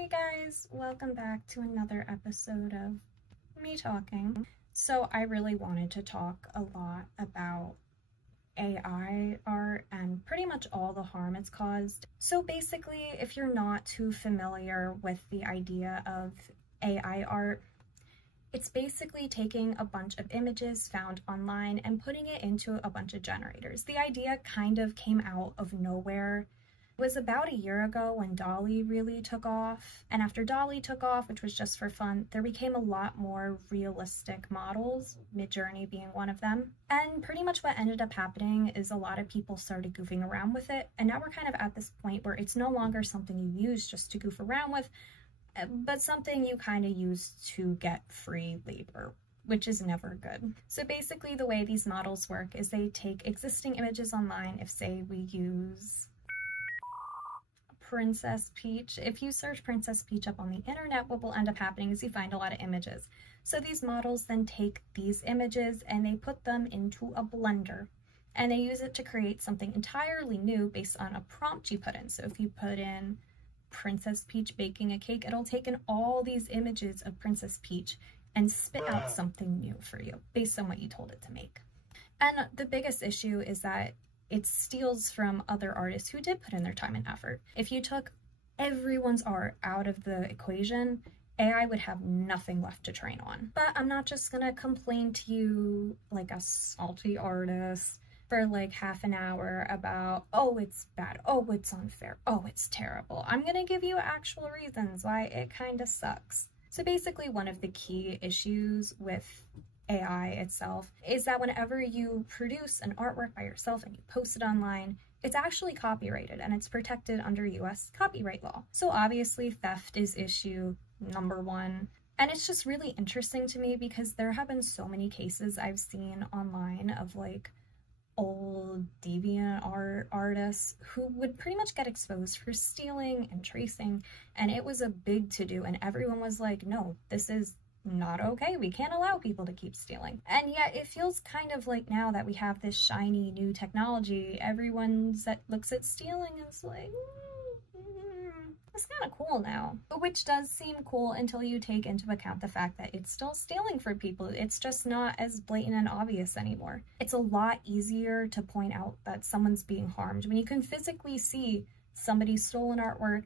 Hey guys, welcome back to another episode of me talking. So I really wanted to talk a lot about AI art and pretty much all the harm it's caused. So basically, if you're not too familiar with the idea of AI art, it's basically taking a bunch of images found online and putting it into a bunch of generators. The idea kind of came out of nowhere. It was about a year ago when DALL-E really took off, and after DALL-E took off, which was just for fun, there became a lot more realistic models, Midjourney being one of them. And pretty much what ended up happening is a lot of people started goofing around with it, and now we're kind of at this point where it's no longer something you use just to goof around with, but something you kind of use to get free labor, which is never good. So basically the way these models work is they take existing images online. If say we use Princess Peach. If you search Princess Peach up on the internet, what will end up happening is you find a lot of images. So these models then take these images and they put them into a blender and they use it to create something entirely new based on a prompt you put in. So if you put in Princess Peach baking a cake, it'll take in all these images of Princess Peach and spit out something new for you based on what you told it to make. And the biggest issue is that it steals from other artists who did put in their time and effort. If you took everyone's art out of the equation, AI would have nothing left to train on. But I'm not just gonna complain to you like a salty artist for like half an hour about, oh, it's bad, oh, it's unfair, oh, it's terrible. I'm gonna give you actual reasons why it kind of sucks. So basically one of the key issues with AI itself is that whenever you produce an artwork by yourself and you post it online, it's actually copyrighted and it's protected under US copyright law. So obviously theft is issue number one. And it's just really interesting to me because there have been so many cases I've seen online of like old deviant art artists who would pretty much get exposed for stealing and tracing, and it was a big to-do and everyone was like, no, this is not okay, we can't allow people to keep stealing. And yet it feels kind of like now that we have this shiny new technology, everyone that looks at stealing is like, it's kind of cool now. But which does seem cool until you take into account the fact that it's still stealing for people. It's just not as blatant and obvious anymore. It's a lot easier to point out that someone's being harmed when you can physically see somebody's stolen artwork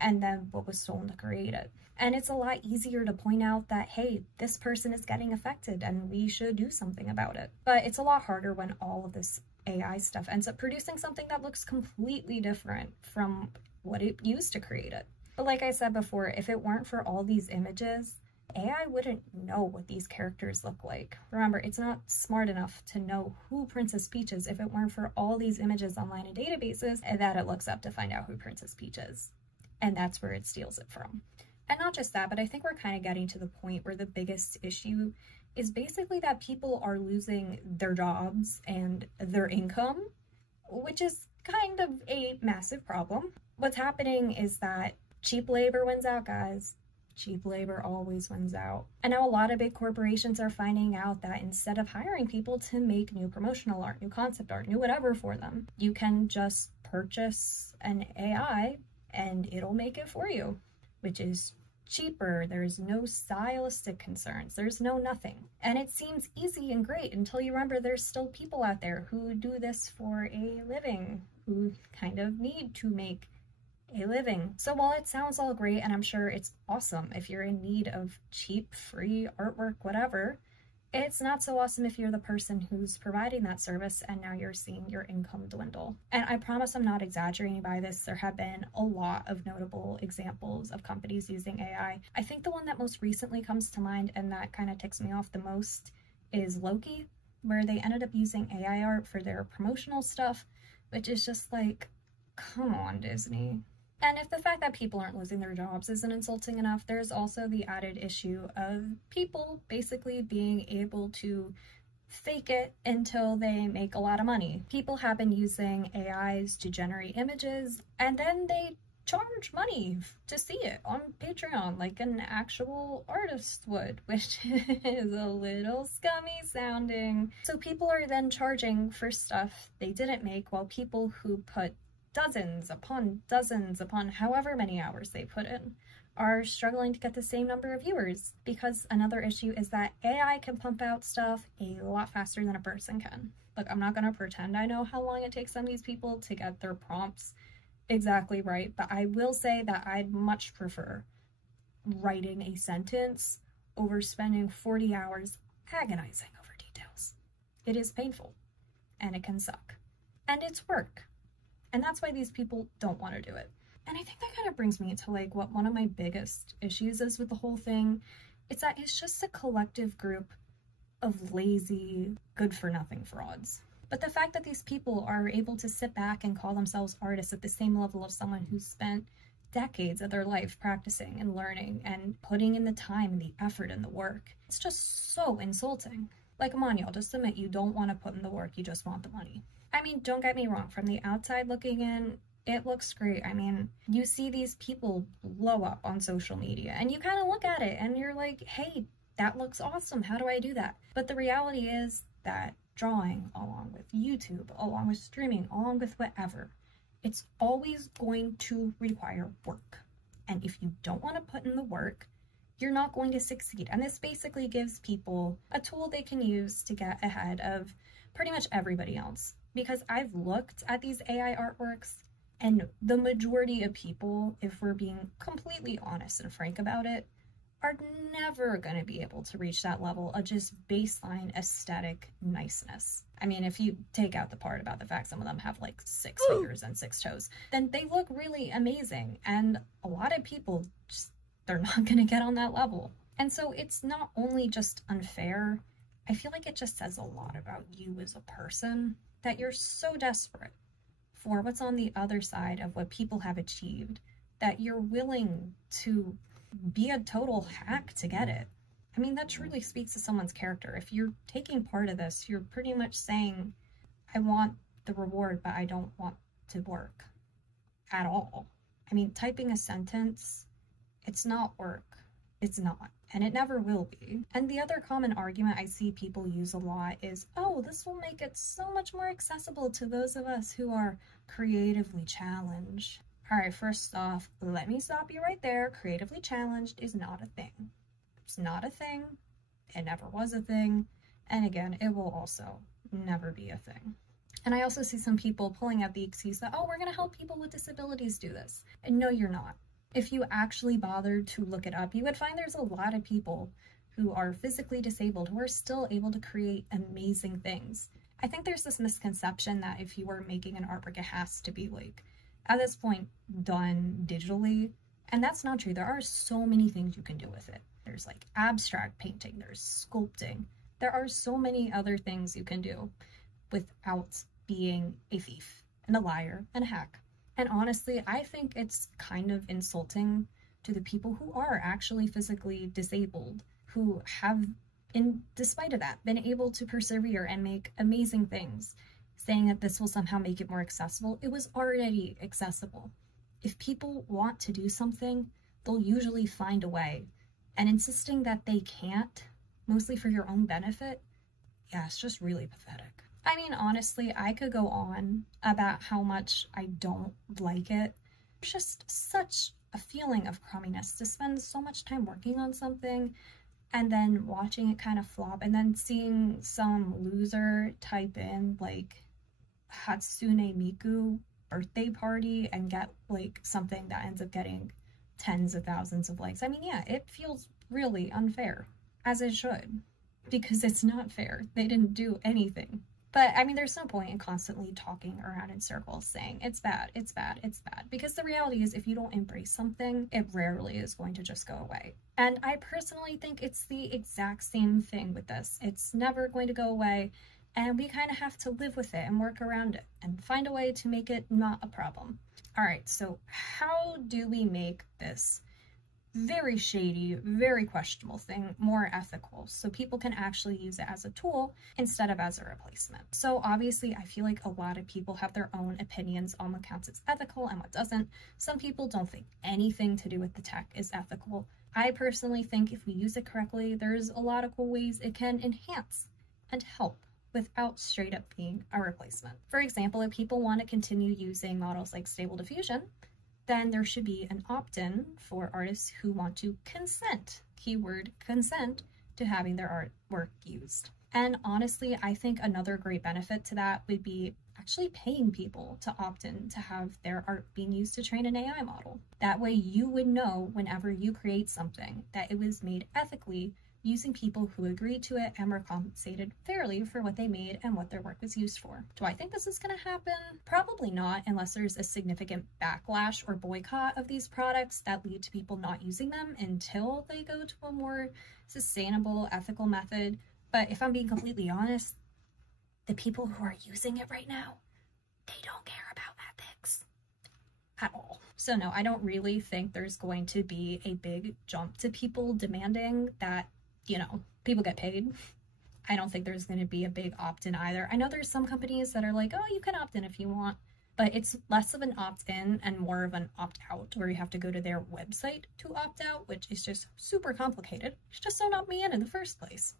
and then what was stolen to create it. And it's a lot easier to point out that, hey, this person is getting affected and we should do something about it. But it's a lot harder when all of this AI stuff ends up producing something that looks completely different from what it used to create it. But like I said before, if it weren't for all these images, AI wouldn't know what these characters look like. Remember, it's not smart enough to know who Princess Peach is if it weren't for all these images online in databases and that it looks up to find out who Princess Peach is. And that's where it steals it from. And not just that, but I think we're kind of getting to the point where the biggest issue is basically that people are losing their jobs and their income, which is kind of a massive problem. What's happening is that cheap labor wins out, guys. Cheap labor always wins out. And now a lot of big corporations are finding out that instead of hiring people to make new promotional art, new concept art, new whatever for them, you can just purchase an AI and it'll make it for you, which is cheaper. There's no stylistic concerns. There's no nothing. And it seems easy and great until you remember there's still people out there who do this for a living, who kind of need to make a living. So while it sounds all great, and I'm sure it's awesome if you're in need of cheap, free artwork, whatever, it's not so awesome if you're the person who's providing that service and now you're seeing your income dwindle. And I promise I'm not exaggerating by this. There have been a lot of notable examples of companies using AI. I think the one that most recently comes to mind and that kind of ticks me off the most is Loki, where they ended up using AI art for their promotional stuff, which is just like, come on, Disney. And if the fact that people aren't losing their jobs isn't insulting enough, there's also the added issue of people basically being able to fake it until they make a lot of money. People have been using AIs to generate images and then they charge money to see it on Patreon like an actual artist would, which is a little scummy sounding. So people are then charging for stuff they didn't make while people who put dozens upon however many hours they put in, are struggling to get the same number of viewers, because another issue is that AI can pump out stuff a lot faster than a person can. Look, I'm not going to pretend I know how long it takes some of these people to get their prompts exactly right, but I will say that I'd much prefer writing a sentence over spending 40 hours agonizing over details. It is painful, and it can suck, and it's work, and that's why these people don't want to do it. And I think that kind of brings me to like what one of my biggest issues is with the whole thing. It's that it's just a collective group of lazy, good-for-nothing frauds. But the fact that these people are able to sit back and call themselves artists at the same level of someone who's spent decades of their life practicing and learning and putting in the time and the effort and the work, it's just so insulting. Like, come on, y'all, just admit you don't want to put in the work, you just want the money. I mean, don't get me wrong, from the outside looking in, it looks great. I mean, you see these people blow up on social media and you kind of look at it and you're like, hey, that looks awesome. How do I do that? But the reality is that drawing, along with YouTube, along with streaming, along with whatever, it's always going to require work. And if you don't want to put in the work, you're not going to succeed. And this basically gives people a tool they can use to get ahead of pretty much everybody else. Because I've looked at these AI artworks, and the majority of people, if we're being completely honest and frank about it, are never going to be able to reach that level of just baseline aesthetic niceness. I mean, if you take out the part about the fact some of them have like 6 fingers and 6 toes, then they look really amazing. And a lot of people just, they're not going to get on that level. And so it's not only just unfair, I feel like it just says a lot about you as a person, that you're so desperate for what's on the other side of what people have achieved, that you're willing to be a total hack to get it. I mean, that truly speaks to someone's character. If you're taking part of this, you're pretty much saying, I want the reward, but I don't want to work at all. I mean, typing a sentence, it's not work. It's not, and it never will be. And the other common argument I see people use a lot is, oh, this will make it so much more accessible to those of us who are creatively challenged. All right, first off, let me stop you right there. Creatively challenged is not a thing. It's not a thing. It never was a thing. And again, it will also never be a thing. And I also see some people pulling out the excuse that, oh, we're going to help people with disabilities do this. And no, you're not. If you actually bothered to look it up, you would find there's a lot of people who are physically disabled who are still able to create amazing things. I think there's this misconception that if you are making an artwork, it has to be like, at this point, done digitally. And that's not true. There are so many things you can do with it. There's like abstract painting, there's sculpting. There are so many other things you can do without being a thief and a liar and a hack. And honestly, I think it's kind of insulting to the people who are actually physically disabled, who have, in despite of that, been able to persevere and make amazing things, saying that this will somehow make it more accessible. It was already accessible. If people want to do something, they'll usually find a way. And insisting that they can't, mostly for your own benefit, yeah, it's just really pathetic. I mean, honestly, I could go on about how much I don't like it. It's just such a feeling of crumminess to spend so much time working on something and then watching it kind of flop and then seeing some loser type in like Hatsune Miku birthday party and get like something that ends up getting tens of thousands of likes. I mean, yeah, it feels really unfair, as it should, because it's not fair. They didn't do anything. But I mean, there's no point in constantly talking around in circles saying it's bad, it's bad, it's bad. Because the reality is if you don't embrace something, it rarely is going to just go away. And I personally think it's the exact same thing with this. It's never going to go away. And we kind of have to live with it and work around it and find a way to make it not a problem. All right, so how do we make this very shady, very questionable thing more ethical so people can actually use it as a tool instead of as a replacement? So obviously I feel like a lot of people have their own opinions on what counts as ethical and what doesn't. Some people don't think anything to do with the tech is ethical. I personally think if we use it correctly, there's a lot of cool ways it can enhance and help without straight up being a replacement. For example, if people want to continue using models like Stable Diffusion, then there should be an opt-in for artists who want to consent, keyword consent, to having their artwork used. And honestly, I think another great benefit to that would be actually paying people to opt in to have their art being used to train an AI model. That way you would know whenever you create something that it was made ethically using people who agreed to it and were compensated fairly for what they made and what their work was used for. Do I think this is going to happen? Probably not, unless there's a significant backlash or boycott of these products that lead to people not using them until they go to a more sustainable, ethical method. But if I'm being completely honest, the people who are using it right now, they don't care about ethics at all. So no, I don't really think there's going to be a big jump to people demanding that, you know, people get paid. I don't think there's going to be a big opt-in either. I know there's some companies that are like, oh, you can opt in if you want, but it's less of an opt-in and more of an opt-out, where you have to go to their website to opt out, which is just super complicated. Just don't opt me in the first place.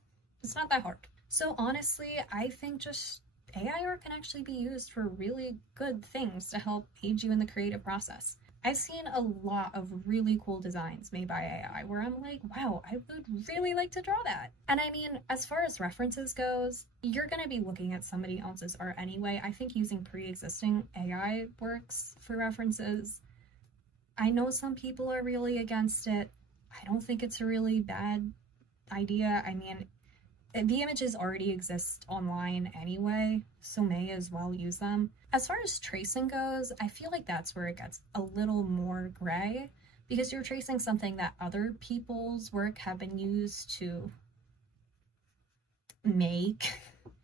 It's not that hard. So honestly, I think just AI art can actually be used for really good things to help aid you in the creative process. I've seen a lot of really cool designs made by AI where I'm like, wow, I would really like to draw that. And I mean, as far as references goes, you're going to be looking at somebody else's art anyway. I think using pre-existing AI works for references. I know some people are really against it. I don't think it's a really bad idea. I mean, the images already exist online anyway, so may as well use them. As far as tracing goes, I feel like that's where it gets a little more gray, because you're tracing something that other people's work have been used to make.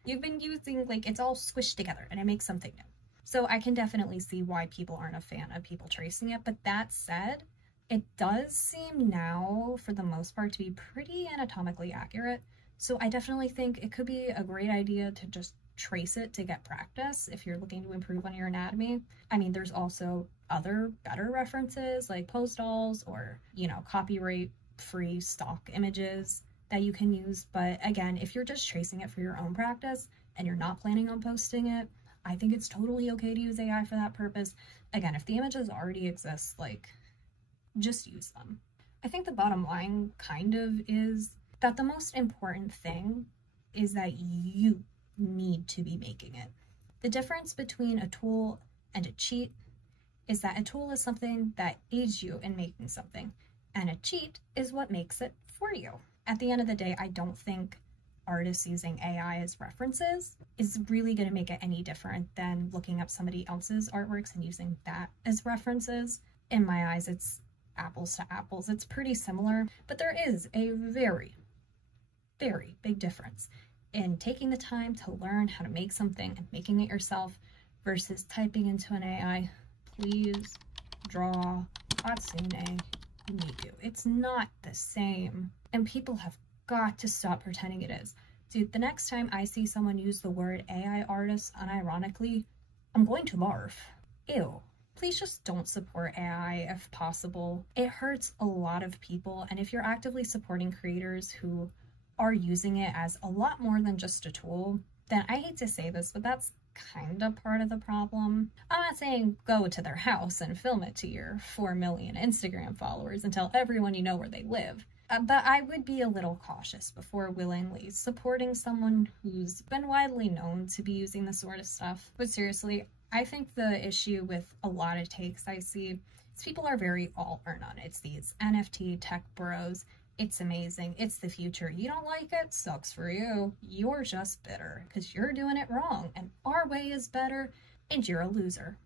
You've been using, like, it's all squished together and it makes something new. So I can definitely see why people aren't a fan of people tracing it, but that said, it does seem now, for the most part, to be pretty anatomically accurate. So I definitely think it could be a great idea to just trace it to get practice if you're looking to improve on your anatomy. I mean, there's also other better references like pose dolls or, you know, copyright-free stock images that you can use. But again, if you're just tracing it for your own practice and you're not planning on posting it, I think it's totally okay to use AI for that purpose. Again, if the images already exist, like, just use them. I think the bottom line kind of is that the most important thing is that you need to be making it. The difference between a tool and a cheat is that a tool is something that aids you in making something, and a cheat is what makes it for you. At the end of the day, I don't think artists using AI as references is really going to make it any different than looking up somebody else's artworks and using that as references. In my eyes, it's apples to apples. It's pretty similar, but there is a very big difference in taking the time to learn how to make something and making it yourself versus typing into an AI, please draw Hatsune Miku. It's not the same, and people have got to stop pretending it is. Dude, the next time I see someone use the word AI artist unironically, I'm going to barf. Ew. Please just don't support AI if possible. It hurts a lot of people, and if you're actively supporting creators who are using it as a lot more than just a tool, then I hate to say this, but that's kind of part of the problem. I'm not saying go to their house and film it to your 4 million Instagram followers and tell everyone you know where they live. But I would be a little cautious before willingly supporting someone who's been widely known to be using this sort of stuff. But seriously, I think the issue with a lot of takes I see is people are very all or none. It's these NFT tech bros. It's amazing. It's the future. You don't like it? Sucks for you. You're just bitter because you're doing it wrong and our way is better and you're a loser.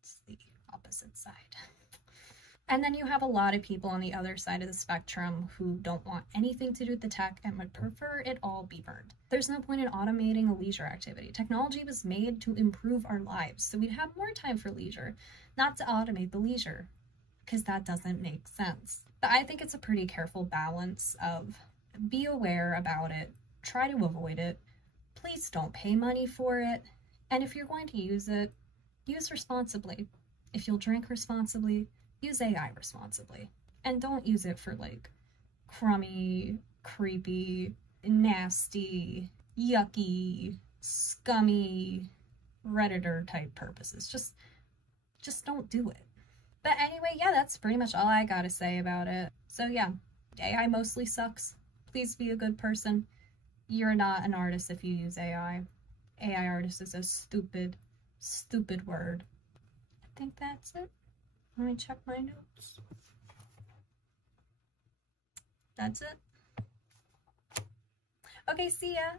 It's the opposite side. And then you have a lot of people on the other side of the spectrum who don't want anything to do with the tech and would prefer it all be burned. There's no point in automating a leisure activity. Technology was made to improve our lives, so we'd have more time for leisure, not to automate the leisure, because that doesn't make sense. But I think it's a pretty careful balance of be aware about it, try to avoid it, please don't pay money for it, and if you're going to use it, use responsibly. If you'll drink responsibly, use AI responsibly. And don't use it for like crummy, creepy, nasty yucky, scummy, Redditor type purposes. Just don't do it. But anyway, yeah, that's pretty much all I gotta say about it. So yeah, AI mostly sucks. Please be a good person. You're not an artist if you use AI. AI artist is a stupid, stupid word. I think that's it. Let me check my notes. That's it. Okay, see ya.